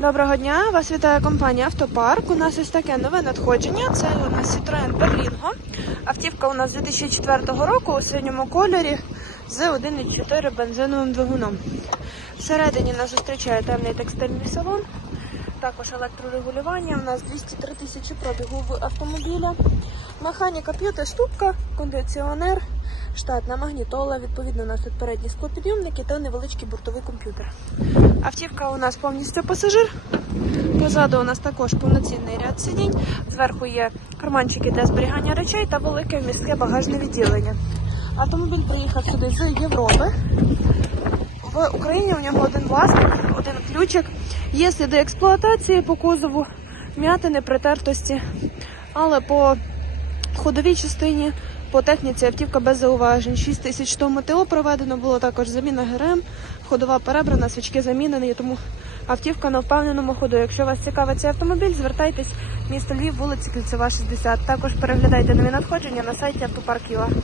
Доброго дня, вас вітає компанія Автопарк. У нас ось таке нове надходження. Це у нас Citroen Berlingo. Автівка у нас 2004 року у синьому кольорі з 1,4 бензиновим двигуном. Всередині нас зустрічає темний текстильний салон. Також електрорегулювання. У нас 203 тисячі пробігу в автомобіля. Механіка п'ятиступка, кондиціонер, штатна магнітола. Відповідно, у нас тут передні склопідйомники та невеличкий бортовий комп'ютер. Автівка у нас повністю пасажир. Позаду у нас також повноцінний ряд сидінь. Зверху є карманчики для зберігання речей та велике міське багажне відділення. Автомобіль приїхав сюди з Європи. В Україні у нього один власник, один ключик. Є сліди експлуатації по кузову, м'ятини, притертості. Але по ходовій частині, по техніці автівка без зауважень. 6 тисяч тому ТО проведено, було також заміна ГРМ, ходова перебрана, свічки замінені, тому автівка на впевненому ходу. Якщо вас цікавить цей автомобіль, звертайтесь місто Львів, вулиця Кільцева, 60. Також переглядайте нові надходження на сайті автопарк.ua.